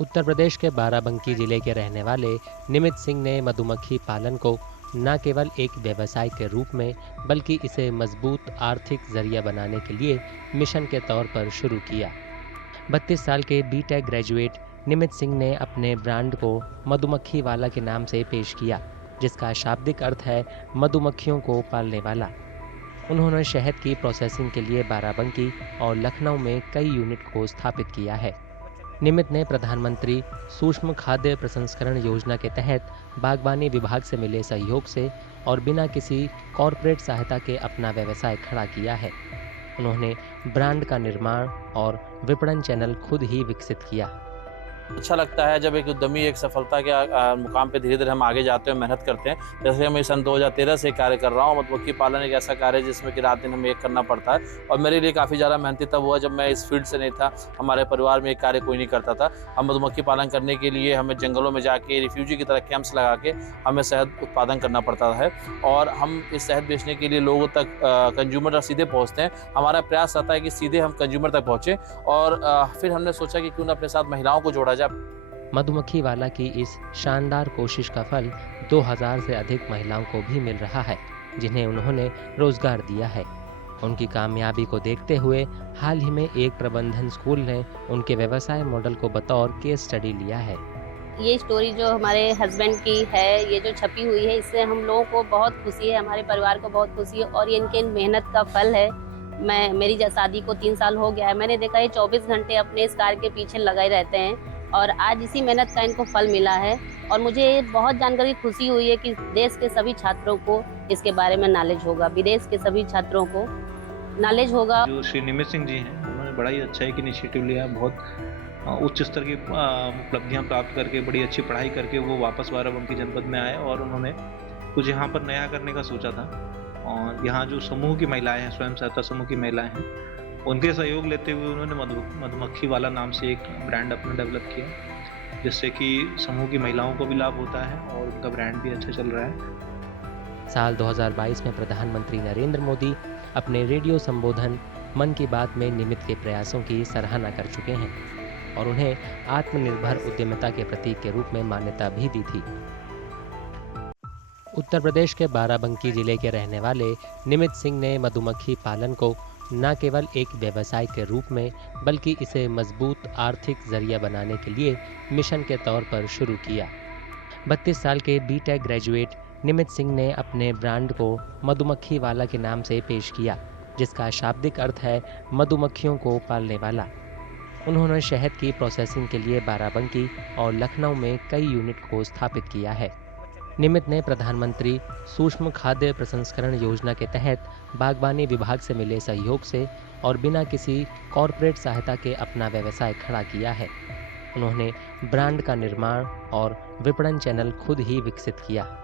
उत्तर प्रदेश के बाराबंकी जिले के रहने वाले निमित सिंह ने मधुमक्खी पालन को न केवल एक व्यवसाय के रूप में बल्कि इसे मजबूत आर्थिक जरिया बनाने के लिए मिशन के तौर पर शुरू किया। 32 साल के बीटेक ग्रेजुएट निमित सिंह ने अपने ब्रांड को मधुमक्खी वाला के नाम से पेश किया, जिसका शाब्दिक अर्थ है मधुमक्खियों को पालने वाला। उन्होंने शहद की प्रोसेसिंग के लिए बाराबंकी और लखनऊ में कई यूनिट को स्थापित किया है। निमित ने प्रधानमंत्री सूक्ष्म खाद्य प्रसंस्करण योजना के तहत बागवानी विभाग से मिले सहयोग से और बिना किसी कॉरपोरेट सहायता के अपना व्यवसाय खड़ा किया है। उन्होंने ब्रांड का निर्माण और विपणन चैनल खुद ही विकसित किया। अच्छा लगता है जब एक उद्यमी एक सफलता के मुकाम पे धीरे धीरे हम आगे जाते हैं, मेहनत करते हैं। जैसे मैं सन 2013 से कार्य कर रहा हूँ। मधुमक्खी पालन एक ऐसा कार्य है जिसमें कि रात दिन हमें एक करना पड़ता है और मेरे लिए काफ़ी ज़्यादा मेहनती तब हुआ जब मैं इस फील्ड से नहीं था। हमारे परिवार में एक कार्य कोई नहीं करता था। हम मधुमक्खी पालन करने के लिए हमें जंगलों में जाके रिफ्यूजी की तरह कैंप्स लगा के हमें शहद उत्पादन करना पड़ता है और हम इस शहद बेचने के लिए लोगों तक कंज्यूमर तक सीधे पहुँचते हैं। हमारा प्रयास रहता है कि सीधे हम कंज्यूमर तक पहुँचें और फिर हमने सोचा कि क्यों ना अपने साथ महिलाओं को जोड़ा जाए। मधुमक्खी वाला की इस शानदार कोशिश का फल 2000 से अधिक महिलाओं को भी मिल रहा है, जिन्हें उन्होंने रोजगार दिया है। उनकी कामयाबी को देखते हुए हाल ही में एक प्रबंधन स्कूल ने उनके व्यवसाय मॉडल को बतौर केस स्टडी लिया है। ये स्टोरी जो हमारे हस्बैंड की है, ये जो छपी हुई है, इससे हम लोगों को बहुत खुशी है, हमारे परिवार को बहुत खुशी है और ये इनके मेहनत का फल है। मेरी शादी को 3 साल हो गया है। मैंने देखा ये 24 घंटे अपने इस कार्य के पीछे लगाए रहते हैं और आज इसी मेहनत का इनको फल मिला है और मुझे बहुत जानकर की खुशी हुई है कि देश के सभी छात्रों को इसके बारे में नॉलेज होगा, विदेश के सभी छात्रों को नॉलेज होगा। जो श्री निमित सिंह जी हैं, उन्होंने बड़ा ही अच्छा एक इनिशिएटिव लिया। बहुत उच्च स्तर की उपलब्धियां प्राप्त करके, बड़ी अच्छी पढ़ाई करके वो वापस बाराबंकी जनपद में आए और उन्होंने कुछ यहाँ पर नया करने का सोचा था। और यहाँ जो समूह की महिलाएं हैं, स्वयं सहायता समूह की महिलाएं हैं, उनके सहयोग लेते हुए उन्होंने मधुमक्खी वाला नाम से एक ब्रांड अपना डेवलप किया, जिससे कि समूह की महिलाओं को भी लाभ होता है और उनका ब्रांड भी अच्छा चल रहा है। साल 2022 में प्रधानमंत्री नरेंद्र मोदी अपने रेडियो संबोधन मन की बात में निमित के प्रयासों की सराहना कर चुके हैं और उन्हें आत्मनिर्भर उद्यमिता के प्रतीक के रूप में मान्यता भी दी थी। उत्तर प्रदेश के बाराबंकी जिले के रहने वाले निमित सिंह ने मधुमक्खी पालन को न केवल एक व्यवसाय के रूप में बल्कि इसे मजबूत आर्थिक जरिया बनाने के लिए मिशन के तौर पर शुरू किया। 32 साल के बीटेक ग्रेजुएट निमित सिंह ने अपने ब्रांड को मधुमक्खी वाला के नाम से पेश किया, जिसका शाब्दिक अर्थ है मधुमक्खियों को पालने वाला। उन्होंने शहद की प्रोसेसिंग के लिए बाराबंकी और लखनऊ में कई यूनिट को स्थापित किया है। निमित ने प्रधानमंत्री सूक्ष्म खाद्य प्रसंस्करण योजना के तहत बागवानी विभाग से मिले सहयोग से और बिना किसी कॉरपोरेट सहायता के अपना व्यवसाय खड़ा किया है। उन्होंने ब्रांड का निर्माण और विपणन चैनल खुद ही विकसित किया।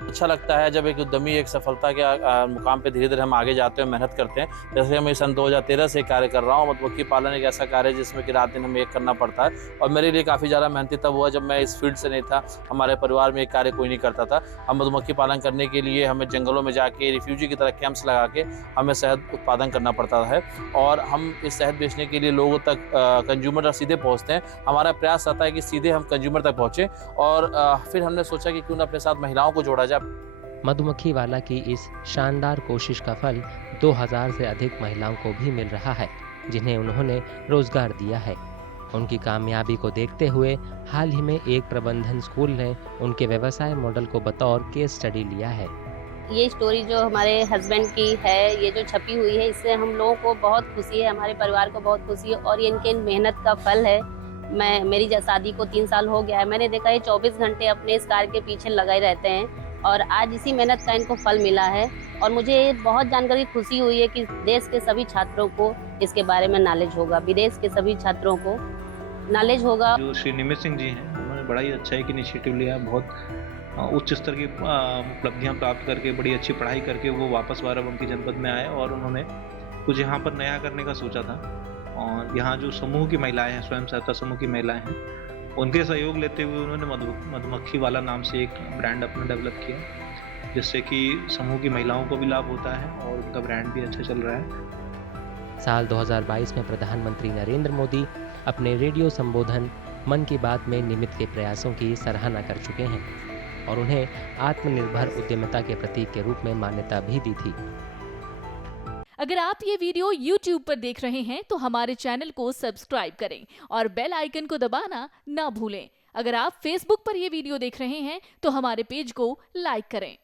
अच्छा लगता है जब एक उद्यमी एक सफलता के मुकाम पे धीरे धीरे हम आगे जाते हैं, मेहनत करते हैं। जैसे मैं सन 2013 से कार्य कर रहा हूँ। मधुमक्खी पालन एक ऐसा कार्य है जिसमें कि रात दिन हमें एक करना पड़ता है और मेरे लिए काफ़ी ज़्यादा मेहनती तब हुआ जब मैं इस फील्ड से नहीं था। हमारे परिवार में एक कार्य कोई नहीं करता था। हम मधुमक्खी पालन करने के लिए हमें जंगलों में जाके रिफ्यूजी की तरह कैंप्स लगा के हमें शहद उत्पादन करना पड़ता है और हम इस शहद बेचने के लिए लोगों तक कंज्यूमर तक सीधे पहुँचते हैं। हमारा प्रयास रहता है कि सीधे हम कंज्यूमर तक पहुँचें और फिर हमने सोचा कि क्यों ना अपने साथ महिलाओं को जोड़ा जाए। मधुमक्खी वाला की इस शानदार कोशिश का फल 2000 से अधिक महिलाओं को भी मिल रहा है, जिन्हें उन्होंने रोजगार दिया है। उनकी कामयाबी को देखते हुए हाल ही में एक प्रबंधन स्कूल ने उनके व्यवसाय मॉडल को बतौर केस स्टडी लिया है। ये स्टोरी जो हमारे हस्बैंड की है, ये जो छपी हुई है, इससे हम लोगों को बहुत खुशी है, हमारे परिवार को बहुत खुशी है और ये इनके मेहनत का फल है। मेरी शादी को 3 साल हो गया है। मैंने देखा ये 24 घंटे अपने इस कार्य के पीछे लगाए रहते हैं और आज इसी मेहनत का इनको फल मिला है और मुझे बहुत जानकर की खुशी हुई है कि देश के सभी छात्रों को इसके बारे में नॉलेज होगा, विदेश के सभी छात्रों को नॉलेज होगा। जो श्री निमित सिंह जी हैं, उन्होंने बड़ा ही अच्छा एक इनिशिएटिव लिया। बहुत उच्च स्तर की उपलब्धियां प्राप्त करके, बड़ी अच्छी पढ़ाई करके वो वापस बाराबंकी जनपद में आए और उन्होंने कुछ यहाँ पर नया करने का सोचा था। और यहाँ जो समूह की महिलाएं हैं, स्वयं सहायता समूह की महिलाएं हैं, उनके सहयोग लेते हुए उन्होंने मधुमक्खी वाला नाम से एक ब्रांड अपना डेवलप किया, जिससे कि समूह की महिलाओं को भी लाभ होता है और उनका ब्रांड भी अच्छा चल रहा है। साल 2022 में प्रधानमंत्री नरेंद्र मोदी अपने रेडियो संबोधन मन की बात में निमित के प्रयासों की सराहना कर चुके हैं और उन्हें आत्मनिर्भर उद्यमिता के प्रतीक के रूप में मान्यता भी दी थी। अगर आप ये वीडियो YouTube पर देख रहे हैं तो हमारे चैनल को सब्सक्राइब करें और बेल आइकन को दबाना ना भूलें। अगर आप Facebook पर ये वीडियो देख रहे हैं तो हमारे पेज को लाइक करें।